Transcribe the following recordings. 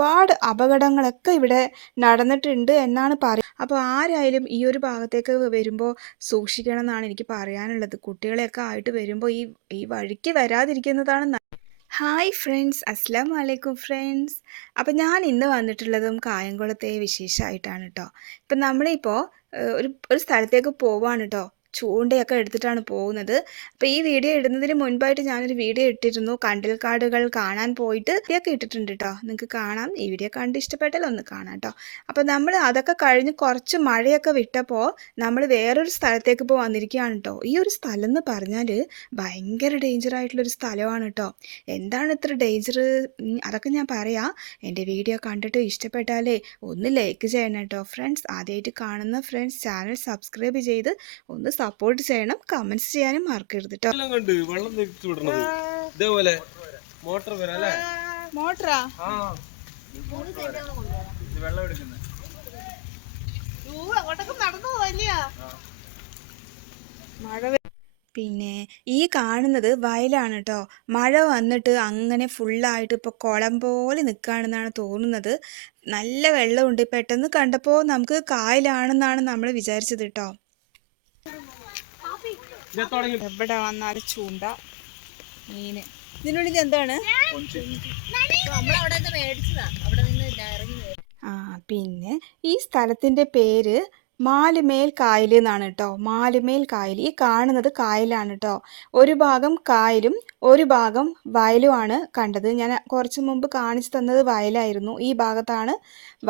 ഒരുപാട് അപകടങ്ങളൊക്കെ ഇവിടെ നടന്നിട്ടുണ്ട് എന്നാണ് പറയുക അപ്പോൾ ആരായാലും ഈ ഒരു ഭാഗത്തേക്ക് വരുമ്പോൾ സൂക്ഷിക്കണം എന്നാണ് എനിക്ക് പറയാനുള്ളത്. കുട്ടികളെയൊക്കെ ആയിട്ട് വരുമ്പോൾ ഈ ഈ വഴിക്ക് വരാതിരിക്കുന്നതാണ് ഹായ് ഫ്രണ്ട്സ് അസ്സാം വലൈക്കും ഫ്രണ്ട്സ് അപ്പം ഞാൻ ഇന്ന് വന്നിട്ടുള്ളതും കായംകുളത്തെ വിശേഷമായിട്ടാണ് കേട്ടോ. ഇപ്പം നമ്മളിപ്പോൾ ഒരു ഒരു സ്ഥലത്തേക്ക് പോവാണ് കേട്ടോ. ചൂണ്ടയൊക്കെ എടുത്തിട്ടാണ് പോകുന്നത്. അപ്പോൾ ഈ വീഡിയോ ഇടുന്നതിന് മുൻപായിട്ട് ഞാനൊരു വീഡിയോ ഇട്ടിരുന്നു. കണ്ടൽ കാടുകൾ കാണാൻ പോയിട്ട് ഒക്കെ ഇട്ടിട്ടുണ്ട് കേട്ടോ നിങ്ങൾക്ക് കാണാം. ഈ വീഡിയോ കണ്ട് ഇഷ്ടപ്പെട്ടാൽ ഒന്ന് കാണാം കേട്ടോ അപ്പോൾ നമ്മൾ അതൊക്കെ കഴിഞ്ഞ് കുറച്ച് മഴയൊക്കെ വിട്ടപ്പോൾ നമ്മൾ വേറൊരു സ്ഥലത്തേക്ക് ഇപ്പോൾ വന്നിരിക്കുകയാണ് കേട്ടോ ഈ ഒരു സ്ഥലം എന്ന് പറഞ്ഞാൽ ഭയങ്കര ഡേഞ്ചർ ആയിട്ടുള്ളൊരു സ്ഥലമാണ് കേട്ടോ എന്താണ് ഇത്ര ഡേഞ്ചർ അതൊക്കെ ഞാൻ പറയാം. എന്റെ വീഡിയോ കണ്ടിട്ട് ഇഷ്ടപ്പെട്ടാലേ ഒന്ന് ലൈക്ക് ചെയ്യണം കേട്ടോ ഫ്രണ്ട്സ് ആദ്യമായിട്ട് കാണുന്ന ഫ്രണ്ട്സ് ചാനൽ സബ്സ്ക്രൈബ് ചെയ്ത് ഒന്ന് സപ്പോർട്ട് ചെയ്യണം കമന്റ്സ് ചെയ്യാനും മറക്കരുത് ഇതേപോലെ മോട്ടർ വരാം അല്ലേ? മോട്ടറാ? വെള്ളം മഴ പിന്നെ ഈ കാണുന്നത് വയലാണ് കേട്ടോ മഴ വന്നിട്ട് അങ്ങനെ ഫുള്ളായിട്ട് ഇപ്പോൾ കുളം പോലെ നിൽക്കുകയാണെന്നാണ് തോന്നുന്നത്. നല്ല വെള്ളമുണ്ട്. പെട്ടെന്ന് കണ്ടപ്പോൾ നമുക്ക് കായലാണെന്നാണ് നമ്മൾ വിചാരിച്ചത് കേട്ടോ എവിടെ വന്നാലും ചൂണ്ട മീന്. ഇതിനുള്ളിൽ എന്താണ് ആ പിന്നെ ഈ സ്ഥലത്തിന്റെ പേര് മാലുമേൽ കായൽ എന്നാണ് കേട്ടോ മാലുമേൽ കായൽ. ഈ കാണുന്നത് കായലാണ് കേട്ടോ ഒരു ഭാഗം കായലും ഒരു ഭാഗം വയലുമാണ് കണ്ടത്. ഞാൻ കുറച്ച് മുമ്പ് കാണിച്ചു തന്നത് വയലായിരുന്നു. ഈ ഭാഗത്താണ്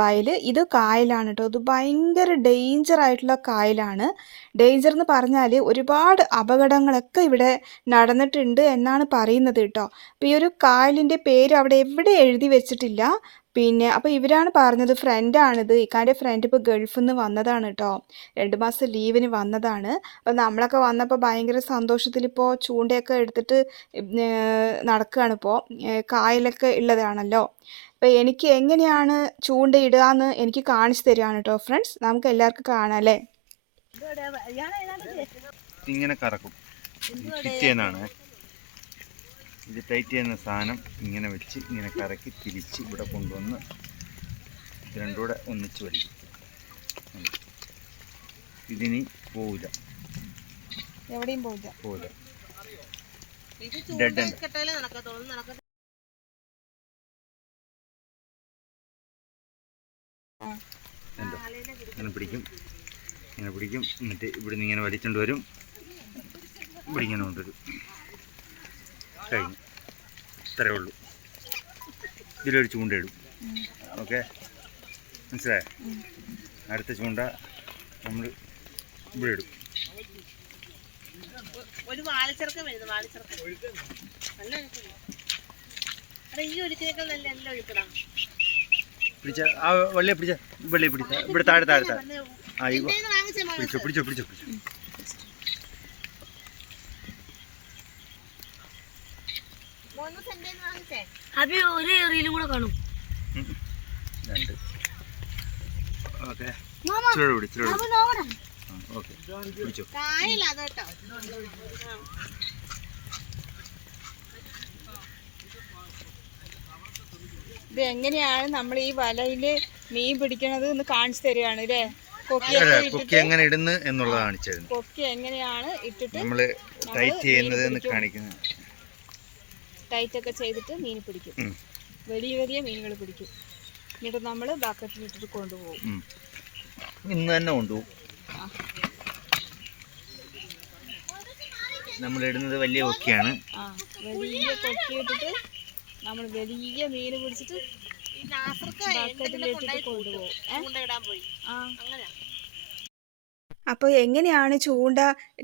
വയൽ. ഇത് കായലാണ് കേട്ടോ ഇത് ഭയങ്കര ഡേഞ്ചർ ആയിട്ടുള്ള കായലാണ്. ഡേഞ്ചർ എന്ന് പറഞ്ഞാൽ ഒരുപാട് അപകടങ്ങളൊക്കെ ഇവിടെ നടന്നിട്ടുണ്ട് എന്നാണ് പറയുന്നത് കേട്ടോ അപ്പോൾ ഈ ഒരു കായലിന്റെ പേര് അവിടെ എവിടെ എഴുതി വെച്ചിട്ടില്ല. പിന്നെ അപ്പോൾ ഇവരാണ് പറഞ്ഞത് ഫ്രണ്ടാണിത് ഇക്കാന്റെ ഫ്രണ്ട് ഇപ്പോൾ ഗൾഫിൽ നിന്ന് വന്നതാണ് കേട്ടോ രണ്ട് മാസം ലീവിന് വന്നതാണ്. അപ്പോൾ നമ്മളൊക്കെ വന്നപ്പോൾ ഭയങ്കര സന്തോഷത്തിൽ ഇപ്പോൾ ചൂണ്ടയൊക്കെ എടുത്തിട്ട് നടക്കുകയാണ് ഇപ്പോൾ കായലൊക്കെ ഉള്ളതാണല്ലോ അപ്പോൾ എനിക്ക് എങ്ങനെയാണ് ചൂണ്ട എന്ന് എനിക്ക് കാണിച്ചു തരികയാണ് കേട്ടോ ഫ്രണ്ട്സ് നമുക്ക് എല്ലാവർക്കും കാണാം അല്ലേ? ഇങ്ങനെ കറക്കും. ഇത് ഫിറ്റ് ചെയ്യുന്നതാണ് ഇത് ടൈറ്റ് ചെയ്യുന്ന സാധനം ഇങ്ങനെ വെച്ച് ഇങ്ങനെ കറക്കി തിരിച്ച് ഇവിടെ കൊണ്ടുവന്ന് ഇത് രണ്ടും കൂടെ ഒന്നിച്ച് വലിക്കും. ഇതിനി പോവില്ല. എവിടെയും പോവില്ല. പോവില്ല. ഡെഡ് എൻഡ് എന്തോ? ഇങ്ങനെ പിടിക്കും. ഇങ്ങനെ പിടിക്കും. എന്നിട്ട് ഇവിടുന്ന് ഇങ്ങനെ വലിച്ചുകൊണ്ട് വരും. ഇവിടെ ഇങ്ങനെ കൊണ്ടുവരും. കഴിഞ്ഞു. ഇത്രയേ ഉള്ളൂ. ഇതിലൊരു ചൂണ്ടയിടും ഓക്കെ? മനസ്സിലായോ? അടുത്ത ചൂണ്ട നമ്മൾ ഇവിടെ ഇടും. ഒരു വാലിച്ചിറക്കം വരുന്നു വാലിച്ചിറക്കം നല്ല ഒഴുക്കുണ്ട്. എടാ, ഈ ഒഴുക്കിനേക്കാൾ നല്ല നല്ല ഒഴുക്കടാ. പിടിച്ച ആ വള്ളിയെ പിടിച്ച വെള്ളിയെ പിടിച്ച. ഇവിടെ താഴെ താഴെ താഴെ. ആ പിടിച്ചോ പിടിച്ചോ പിടിച്ചോ പിടിച്ചോ. അഭി ഒരു എറിയിലും കൂടെ കാണും. രണ്ട്. ഓക്കെ. ഇച്ചിരി പിടി ഇച്ചിരി ഓക്കെ. പിടിച്ചോ കായല്ല അതോട്ടോ. ഇത് എങ്ങനെയാണ് നമ്മൾ ഈ വലയിൽ മീൻ പിടിക്കണത് എന്ന് കാണിച്ചു തരികയാണ് അല്ലേ? കുക്കി എങ്ങനെ ഇടുന്നു എന്നുള്ളത് കാണിച്ചു കൊക്കി എങ്ങനെയാണ് ഇട്ടിട്ട് നമ്മൾ ടൈറ്റ് ചെയ്യുന്നത് എന്ന് കാണിക്കുന്നത്. ടൈറ്റ് ഒക്കെ ചെയ്തിട്ട് മീൻ പിടിക്കും. വലിയ വലിയ മീനുകൾ പിടിക്കും. എന്നിട്ട് നമ്മൾ ബക്കറ്റിൽ ഇട്ടിട്ട് കൊണ്ടുപോകും. ഇന്ന് തന്നെ കൊണ്ടുപോകും. നമ്മൾ ഇടുന്നത് വലിയ കൊക്കിയാണ്. വലിയ കൊക്കി ഇട്ടിട്ട് നമ്മൾ വലിയ മീൻ പിടിച്ചിട്ട് ഇട്ടിട്ട് കൊണ്ടുപോകും. ആ അപ്പോൾ എങ്ങനെയാണ് ചൂണ്ട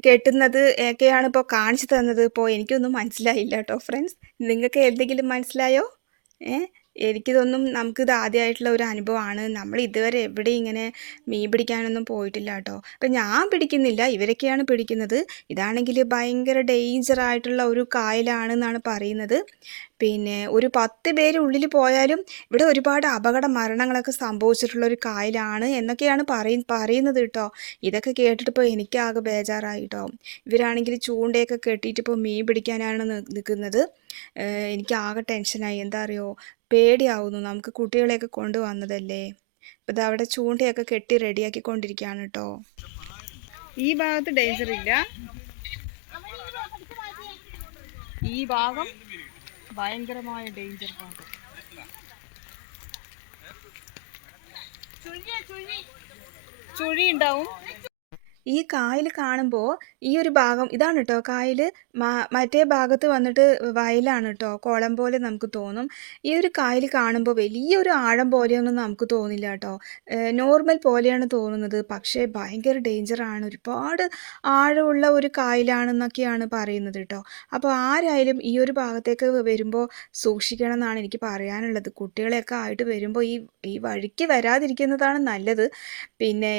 കെട്ടുന്നത്? ഒക്കെയാണ് ഇപ്പോൾ കാണിച്ചു തന്നത്? ഇപ്പോൾ എനിക്കൊന്നും മനസ്സിലായില്ല കേട്ടോ ഫ്രണ്ട്സ് നിങ്ങൾക്ക് എന്തെങ്കിലും മനസ്സിലായോ? ഏ? എനിക്കിതൊന്നും നമുക്കിത് ആദ്യമായിട്ടുള്ള ഒരു അനുഭവമാണ് നമ്മൾ ഇതുവരെ എവിടെ ഇങ്ങനെ മീൻ പിടിക്കാനൊന്നും പോയിട്ടില്ല കേട്ടോ അപ്പം ഞാൻ പിടിക്കുന്നില്ല. ഇവരൊക്കെയാണ് പിടിക്കുന്നത്. ഇതാണെങ്കിൽ ഭയങ്കര ഡേഞ്ചർ ആയിട്ടുള്ള ഒരു കായലാണെന്നാണ് പറയുന്നത്. പിന്നെ ഒരു പത്ത് പേര് ഉള്ളിൽ പോയാലും ഇവിടെ ഒരുപാട് അപകട മരണങ്ങളൊക്കെ സംഭവിച്ചിട്ടുള്ള ഒരു കായലാണ് എന്നൊക്കെയാണ് പറയ പറയുന്നത് കേട്ടോ. ഇതൊക്കെ കേട്ടിട്ട് ഇപ്പോൾ എനിക്കാകെ ബേജാറായി കേട്ടോ. ഇവരാണെങ്കിൽ ചൂണ്ടയൊക്കെ കെട്ടിയിട്ട് ഇപ്പോൾ മീൻ പിടിക്കാനാണ് നിൽക്കുന്നത് എനിക്ക് ആകെ ടെൻഷനായി. എന്താ അറിയോ? പേടിയാവുന്നു. നമുക്ക് കുട്ടികളെയൊക്കെ കൊണ്ടുവന്നതല്ലേ ഇപ്പം ഇത് അവിടെ ചൂണ്ടയൊക്കെ കെട്ടി റെഡിയാക്കി കൊണ്ടിരിക്കുകയാണ് കേട്ടോ. ഈ ഭാഗത്ത് ഡേഞ്ചർ ഇല്ല ഈ ഭാഗം ഭയങ്കരമായ ഡേഞ്ചർ പാട്ട് ചുഴി ഉണ്ടാവും ഈ കായൽ കാണുമ്പോൾ ഈ ഒരു ഭാഗം ഇതാണ് കേട്ടോ കായൽ മറ്റേ ഭാഗത്ത് വന്നിട്ട് വയലാണ് കേട്ടോ കുളം പോലെ നമുക്ക് തോന്നും. ഈ ഒരു കായൽ കാണുമ്പോൾ വലിയൊരു ആഴം പോലെയൊന്നും നമുക്ക് തോന്നില്ല കേട്ടോ നോർമൽ പോലെയാണ് തോന്നുന്നത്. പക്ഷേ ഭയങ്കര ഡേഞ്ചറാണ് ഒരുപാട് ആഴമുള്ള ഒരു കായലാണെന്നൊക്കെയാണ് പറയുന്നത് കേട്ടോ അപ്പോൾ ആരായാലും ഈ ഒരു ഭാഗത്തേക്ക് വരുമ്പോൾ സൂക്ഷിക്കണം എന്നാണ് എനിക്ക് പറയാനുള്ളത്. കുട്ടികളെയൊക്കെ ആയിട്ട് വരുമ്പോൾ ഈ ഈ വഴിക്ക് വരാതിരിക്കുന്നതാണ് നല്ലത്. പിന്നെ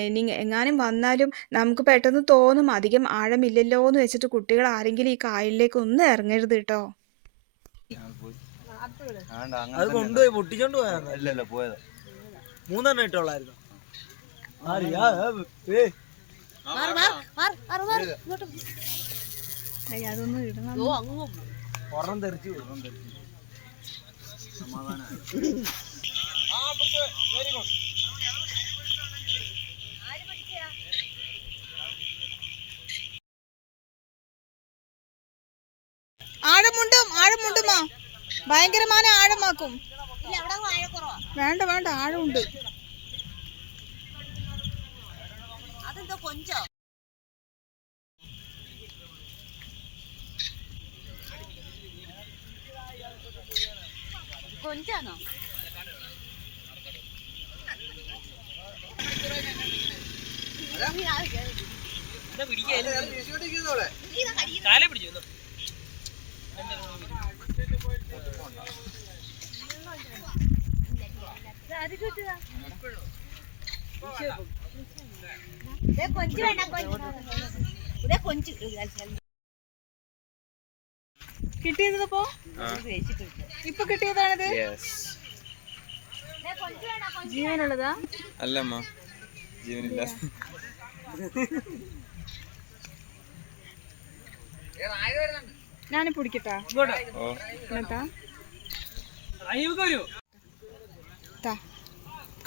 എങ്ങാനും വന്നാലും നമുക്ക് പെട്ടെന്ന് തോന്നും അധികം ആഴമില്ലല്ലോ എന്ന് വെച്ചിട്ട് കുട്ടികൾ ആരെങ്കിലും ഈ കായലിലേക്ക് ഒന്നും ഇറങ്ങരുത് കേട്ടോ. അത് കൊണ്ടുപോയി പൊട്ടിച്ചോണ്ട് പോയാ അല്ലല്ല പോയത്. മൂന്നെണ്ണം ഇട്ടോളായിരുന്നു. അതൊന്നും ഇടണം. ഓ അങ്ങ് പോ. ആഴമുണ്ടും ആഴമുണ്ടുമാ. ഭയങ്കരമായ ആഴമാക്കും. ഇല്ല അവിടെ ആഴക്കുറവാ വേണ്ട വേണ്ട ആഴമുണ്ട്. കൊഞ്ചാണോ അതെന്തോ കൊഞ്ചോ? കൊഞ്ച് കിട്ടിയതപ്പോ ഇപ്പൊ കിട്ടിയതാണിത്? ജീവനുള്ളതാ? അല്ലമ്മ ജീവനില്ല. ഞാൻ പിടിക്കട്ടാ.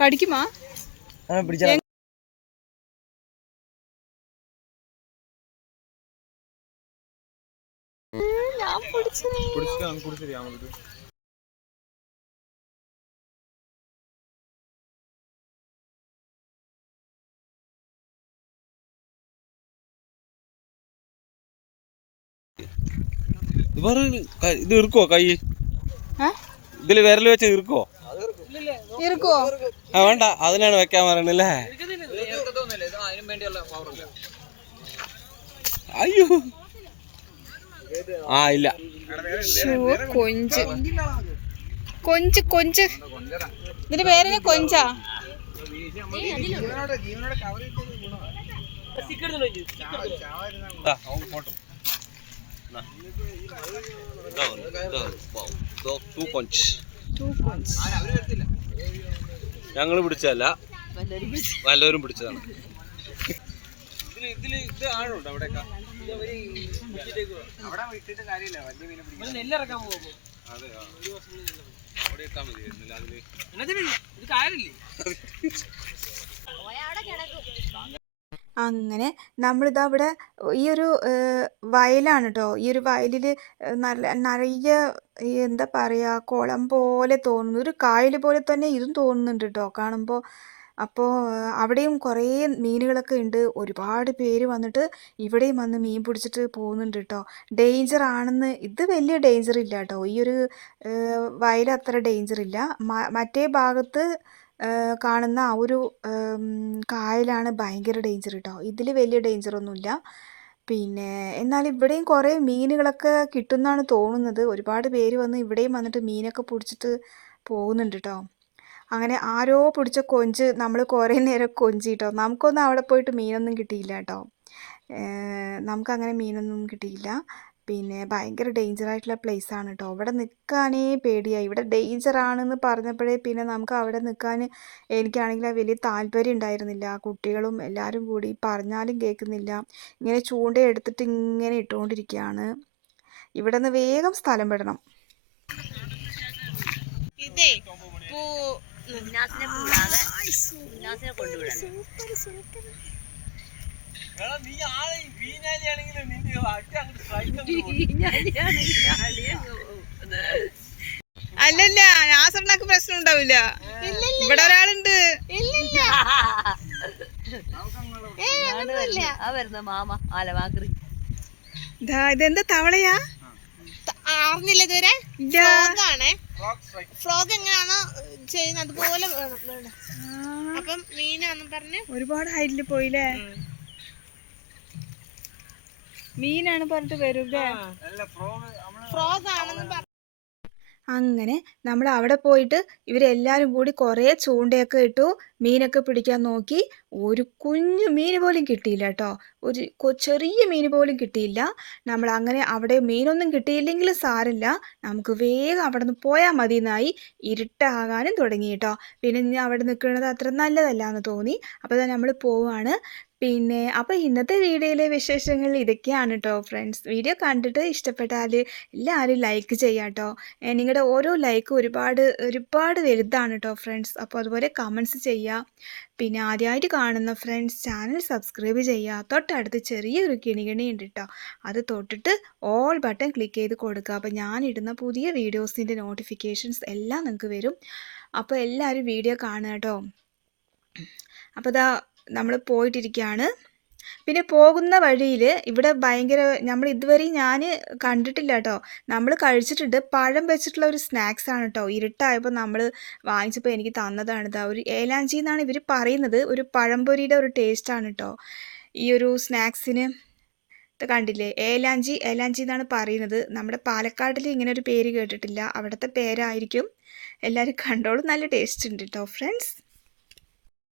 കടിക്കുമാ? പിടിച്ചാ. നമുക്ക് ഇത് ഇറുക്കോ കൈ ഇതിൽ വിരൽ വെച്ച് ഇറുക്കോ ഇറുക്കോ വേണ്ട. അതിനാണ് വെക്കാൻ പറയണല്ലേ അയ്യോ. ആ ഇല്ല. കൊഞ്ച്. കൊഞ്ച് കൊഞ്ച്. ഇതിന്റെ പേരെന്നെ കൊഞ്ചാ? ദാ, അവൻ ഫോട്ടോ ദാ. ഇതാ വന്നു, ഇതാ വന്നു. വൗ. ദോ, two അവിടെ ഞങ്ങൾ പിടിച്ചതല്ല വല്ലവരും പിടിച്ചതാണ് ഇതിൽ ഇത് ആഴുണ്ടോ അവിടെയൊക്കെ അതെ ആ. അവിടെ ഇട്ടാ മതിയായിരുന്നില്ല അതിൽ അങ്ങനെ നമ്മളിതാ അവിടെ ഈ ഒരു വയലാണ് കേട്ടോ ഈ ഒരു വയലിൽ നല്ല നിറയെ എന്താ പറയുക കുളം പോലെ തോന്നുന്നു. ഒരു കായൽ പോലെ തന്നെ ഇതും തോന്നുന്നുണ്ട് കേട്ടോ കാണുമ്പോൾ അപ്പോൾ അവിടെയും കുറേ മീനുകളൊക്കെ ഉണ്ട്. ഒരുപാട് പേര് വന്നിട്ട് ഇവിടെയും വന്ന് മീൻ പിടിച്ചിട്ട് പോകുന്നുണ്ട് കേട്ടോ ഡേഞ്ചർ ആണെന്ന് ഇത് വലിയ ഡേഞ്ചർ ഇല്ല കേട്ടോ ഈ ഒരു വയൽ അത്ര ഡേഞ്ചർ ഇല്ല മറ്റേ ഭാഗത്ത് കാണുന്ന ആ ഒരു കായലാണ് ഭയങ്കര ഡേഞ്ചർ കേട്ടോ ഇതിൽ വലിയ ഡേഞ്ചർ ഒന്നുമില്ല പിന്നെ എന്നാൽ ഇവിടെയും കുറേ മീനുകളൊക്കെ കിട്ടുമെന്നാണ് തോന്നുന്നത്. ഒരുപാട് പേര് വന്ന് ഇവിടെയും വന്നിട്ട് മീനൊക്കെ പിടിച്ചിട്ട് പോകുന്നുണ്ട് കേട്ടോ അങ്ങനെ ആരോ പിടിച്ച കൊഞ്ച് നമ്മൾ കുറേ നേരം കൊഞ്ചി കേട്ടോ നമുക്കൊന്നും അവിടെ പോയിട്ട് മീനൊന്നും കിട്ടിയില്ല കേട്ടോ നമുക്കങ്ങനെ മീനൊന്നും കിട്ടിയില്ല. പിന്നെ ഭയങ്കര ഡേഞ്ചർ ആയിട്ടുള്ള പ്ലേസ് ആണ് കേട്ടോ അവിടെ നിൽക്കാനേ പേടിയായി ഇവിടെ ഡേഞ്ചർ ആണെന്ന് പറഞ്ഞപ്പോഴേ പിന്നെ നമുക്ക് അവിടെ നിൽക്കാൻ എനിക്കാണെങ്കിൽ വലിയ താല്പര്യം ഉണ്ടായിരുന്നില്ല. കുട്ടികളും എല്ലാവരും കൂടി പറഞ്ഞാലും കേൾക്കുന്നില്ല. ഇങ്ങനെ ചൂണ്ടയെടുത്തിട്ട് ഇങ്ങനെ ഇട്ടുകൊണ്ടിരിക്കുകയാണ്. ഇവിടെ നിന്ന് വേഗം സ്ഥലം വിടണം. ഇതേ പൂ ഉന്നാസിനെ കൂടാതെ ഉന്നാസിനെ അല്ലല്ല നാസറിനൊക്കെ പ്രശ്നം ഉണ്ടാവില്ല ഇവിടെ ഒരാളുണ്ട്. ആ വരുന്ന മാമ ആലവാക്രി ഇതെന്താ തവളയാ? അറിഞ്ഞില്ല ഇതുവരെ? ഫ്രോഗ് എങ്ങനെയാണോ ചെയ്യുന്നത്? അതുപോലെ. അപ്പം മീനാന്ന് പറഞ്ഞ് ഒരുപാട് ഹൈറ്റിൽ പോയില്ലേ? മീനാണ് പറഞ്ഞിട്ട് വരൂല്ലേ ഫ്രോഗ് ആണെന്ന് പറഞ്ഞു അങ്ങനെ നമ്മൾ അവിടെ പോയിട്ട് ഇവരെല്ലാവരും കൂടി കുറേ ചൂണ്ടയൊക്കെ ഇട്ടു മീനൊക്കെ പിടിക്കാൻ നോക്കി. ഒരു കുഞ്ഞു മീൻ പോലും കിട്ടിയില്ല കേട്ടോ. ഒരു ചെറിയ മീൻ പോലും കിട്ടിയില്ല. നമ്മൾ അങ്ങനെ അവിടെ മീനൊന്നും കിട്ടിയില്ലെങ്കിലും സാരമില്ല. നമുക്ക് വേഗം അവിടെ നിന്ന് പോയാൽ മതി എന്നായി ഇരുട്ടാകാനും തുടങ്ങി കേട്ടോ. പിന്നെ ഇനി അവിടെ നിൽക്കുന്നത് അത്ര നല്ലതല്ല എന്ന് തോന്നി. അപ്പോൾ നമ്മൾ പോവാണ്. പിന്നെ അപ്പോൾ ഇന്നത്തെ വീഡിയോയിലെ വിശേഷങ്ങൾ ഇതൊക്കെയാണ് കേട്ടോ ഫ്രണ്ട്സ് വീഡിയോ കണ്ടിട്ട് ഇഷ്ടപ്പെട്ടാൽ എല്ലാവരും ലൈക്ക് ചെയ്യാം കേട്ടോ നിങ്ങളുടെ ഓരോ ലൈക്കും ഒരുപാട് ഒരുപാട് വലുതാണ് കേട്ടോ ഫ്രണ്ട്സ് അപ്പോൾ അതുപോലെ കമൻസ് ചെയ്യുക പിന്നെ ആദ്യമായിട്ട് കാണുന്ന ഫ്രണ്ട്സ് ചാനൽ സബ്സ്ക്രൈബ് ചെയ്യുക തൊട്ടടുത്ത് ചെറിയൊരു കിണികിണി ഉണ്ട് കേട്ടോ അത് തൊട്ടിട്ട് ഓൾ ബട്ടൺ ക്ലിക്ക് ചെയ്ത് കൊടുക്കുക അപ്പോൾ ഞാനിടുന്ന പുതിയ വീഡിയോസിന്റെ നോട്ടിഫിക്കേഷൻസ് എല്ലാം നിങ്ങൾക്ക് വരും. അപ്പോൾ എല്ലാവരും വീഡിയോ കാണുക കേട്ടോ അപ്പോൾ ഇതാ നമ്മൾ പോയിട്ടിരിക്കുകയാണ് പിന്നെ പോകുന്ന വഴിയിൽ ഇവിടെ ഭയങ്കര നമ്മൾ ഇതുവരെ ഞാൻ കണ്ടിട്ടില്ല കേട്ടോ നമ്മൾ കഴിച്ചിട്ടുണ്ട്. പഴം വെച്ചിട്ടുള്ള ഒരു സ്നാക്സ് ആണ് കേട്ടോ ഇരുട്ടായപ്പോൾ നമ്മൾ വാങ്ങിച്ചപ്പോൾ എനിക്ക് തന്നതാണ് ഇതാ ഒരു ഏലാഞ്ചി എന്നാണ് ഇവർ പറയുന്നത്. ഒരു പഴംപൊരിയുടെ ഒരു ടേസ്റ്റ് ആണ് കേട്ടോ ഈ ഒരു സ്നാക്സിന് കണ്ടില്ലേ? ഏലാഞ്ചി ഏലാഞ്ചി എന്നാണ് പറയുന്നത്. നമ്മുടെ പാലക്കാട്ടിൽ ഇങ്ങനെ ഒരു പേര് കേട്ടിട്ടില്ല. അവിടുത്തെ പേരായിരിക്കും. എല്ലാവരും കണ്ടോളും. നല്ല ടേസ്റ്റ് ഉണ്ട് കേട്ടോ ഫ്രണ്ട്സ്